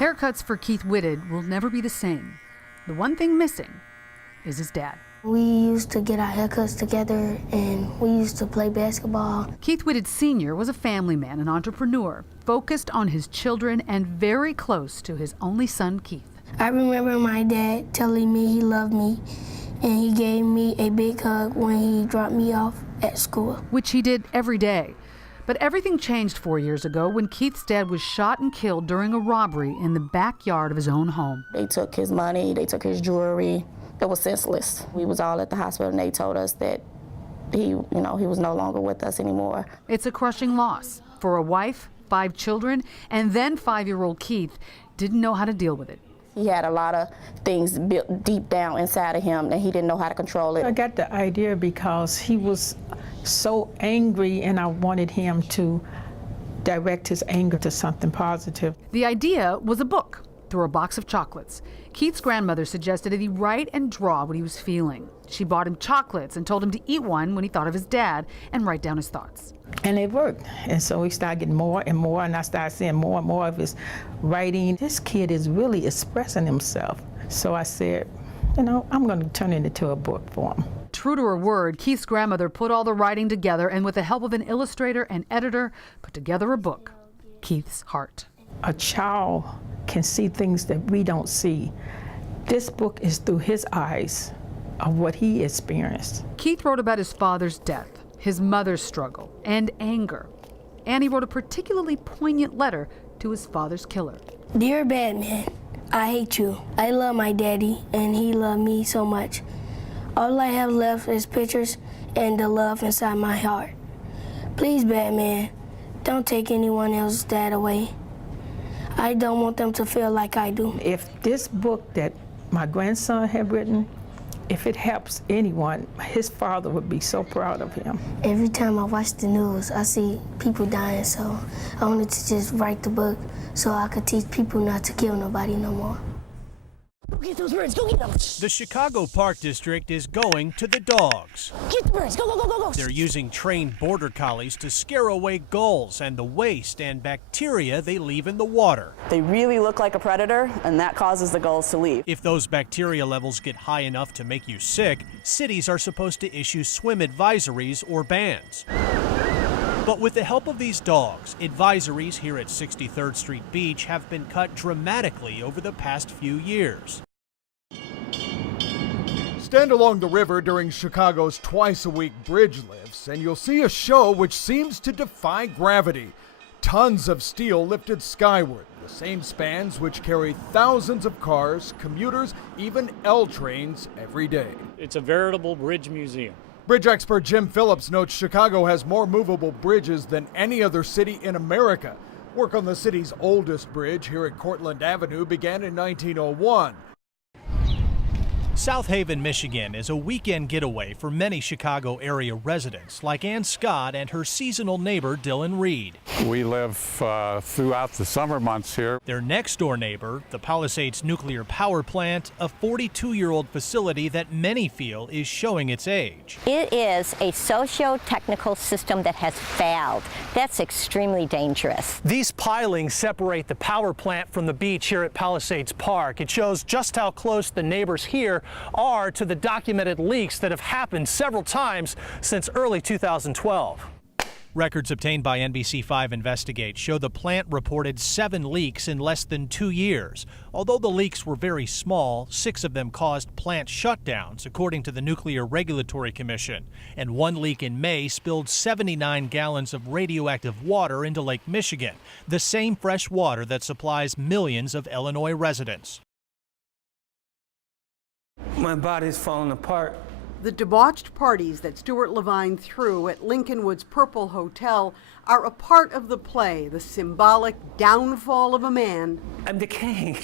Haircuts for Keith Whitted will never be the same. The one thing missing is his dad. We used to get our haircuts together and we used to play basketball. Keith Whitted Sr. was a family man, an entrepreneur, focused on his children and very close to his only son, Keith. I remember my dad telling me he loved me and he gave me a big hug when he dropped me off at school. Which he did every day. But everything changed 4 years ago when Keith's dad was shot and killed during a robbery in the backyard of his own home. They took his money, they took his jewelry. It was senseless. We was all at the hospital and they told us that he was no longer with us anymore. It's a crushing loss for a wife, 5 children, and then 5-year-old Keith didn't know how to deal with it. He had a lot of things built deep down inside of him and he didn't know how to control it. I got the idea because he was so angry and I wanted him to direct his anger to something positive. The idea was a book through a box of chocolates. Keith's grandmother suggested that he write and draw what he was feeling. She bought him chocolates and told him to eat one when he thought of his dad and write down his thoughts. And it worked. And so we started getting more and more, and I started seeing more and more of his writing. This kid is really expressing himself. So I said, I'm going to turn it into a book for him. True to her word, Keith's grandmother put all the writing together and with the help of an illustrator and editor, put together a book, Keith's Heart. A child can see things that we don't see. This book is through his eyes of what he experienced. Keith wrote about his father's death, his mother's struggle, and anger. And he wrote a particularly poignant letter to his father's killer. Dear Batman, I hate you. I love my daddy and he loved me so much. All I have left is pictures and the love inside my heart. Please, Batman, don't take anyone else's dad away. I don't want them to feel like I do. If this book that my grandson had written, if it helps anyone, his father would be so proud of him. Every time I watch the news, I see people dying, so I wanted to just write the book so I could teach people not to kill nobody no more. Go get those birds, go get them. The Chicago Park District is going to the dogs. Get the birds, go, go, go, go, go. They're using trained border collies to scare away gulls and the waste and bacteria they leave in the water. They really look like a predator, and that causes the gulls to leave. If those bacteria levels get high enough to make you sick, cities are supposed to issue swim advisories or bans. But with the help of these dogs, advisories here at 63rd Street Beach have been cut dramatically over the past few years. Stand along the river during Chicago's twice-a-week bridge lifts, and you'll see a show which seems to defy gravity. Tons of steel lifted skyward, the same spans which carry thousands of cars, commuters, even L trains every day. It's a veritable bridge museum. Bridge expert Jim Phillips notes Chicago has more movable bridges than any other city in America. Work on the city's oldest bridge here at Cortlandt Avenue began in 1901. South Haven, Michigan is a weekend getaway for many Chicago area residents like Ann Scott and her seasonal neighbor Dylan Reed. We live throughout the summer months here. Their next door neighbor, the Palisades Nuclear Power Plant, a 42-year-old facility that many feel is showing its age. It is a socio-technical system that has failed. That's extremely dangerous. These pilings separate the power plant from the beach here at Palisades Park. It shows just how close the neighbors here are to the documented leaks that have happened several times since early 2012. Records obtained by NBC5 Investigate show the plant reported 7 leaks in less than 2 years. Although the leaks were very small, 6 of them caused plant shutdowns, according to the Nuclear Regulatory Commission. And one leak in May spilled 79 gallons of radioactive water into Lake Michigan, the same fresh water that supplies millions of Illinois residents. My body's falling apart. The debauched parties that Stuart Levine threw at Lincolnwood's Purple Hotel are a part of the play, the symbolic downfall of a man. I'm decaying.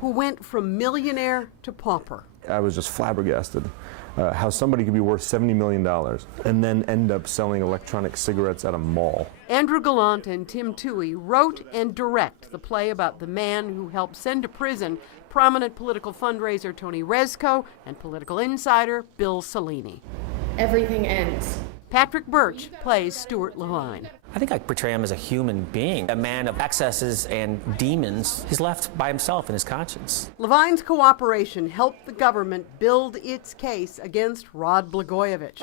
Who went from millionaire to pauper. I was just flabbergasted how somebody could be worth $70 million and then end up selling electronic cigarettes at a mall. Andrew Gallant and Tim Toohey wrote and direct the play about the man who helped send to prison prominent political fundraiser Tony Rezko and political insider Bill Cellini. Everything ends. Patrick Birch plays Stuart Levine. I think I portray him as a human being, a man of excesses and demons. He's left by himself in his conscience. Levine's cooperation helped the government build its case against Rod Blagojevich.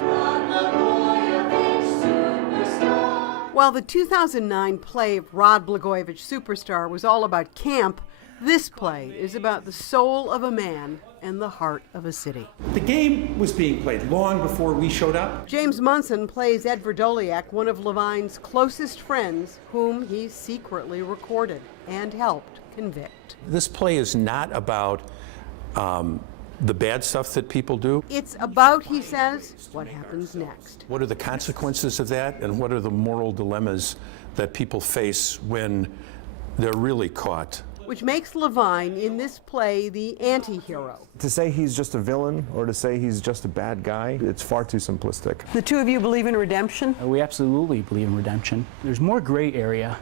While the 2009 play of Rod Blagojevich Superstar was all about camp, this play is about the soul of a man and the heart of a city. The game was being played long before we showed up. James Munson plays Ed Verdoliak, one of Levine's closest friends, whom he secretly recorded and helped convict. This play is not about the bad stuff that people do. It's about, he says, what happens next. What are the consequences of that, and what are the moral dilemmas that people face when they're really caught? Which makes Levine in this play the anti-hero. To say he's just a villain or to say he's just a bad guy, it's far too simplistic. The two of you believe in redemption? We absolutely believe in redemption. There's more gray area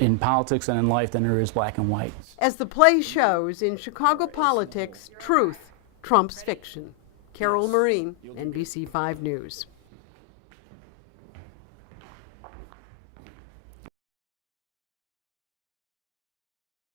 in politics and in life than there is black and white. As the play shows, in Chicago politics, truth trumps fiction. Carol Marine, NBC5 News.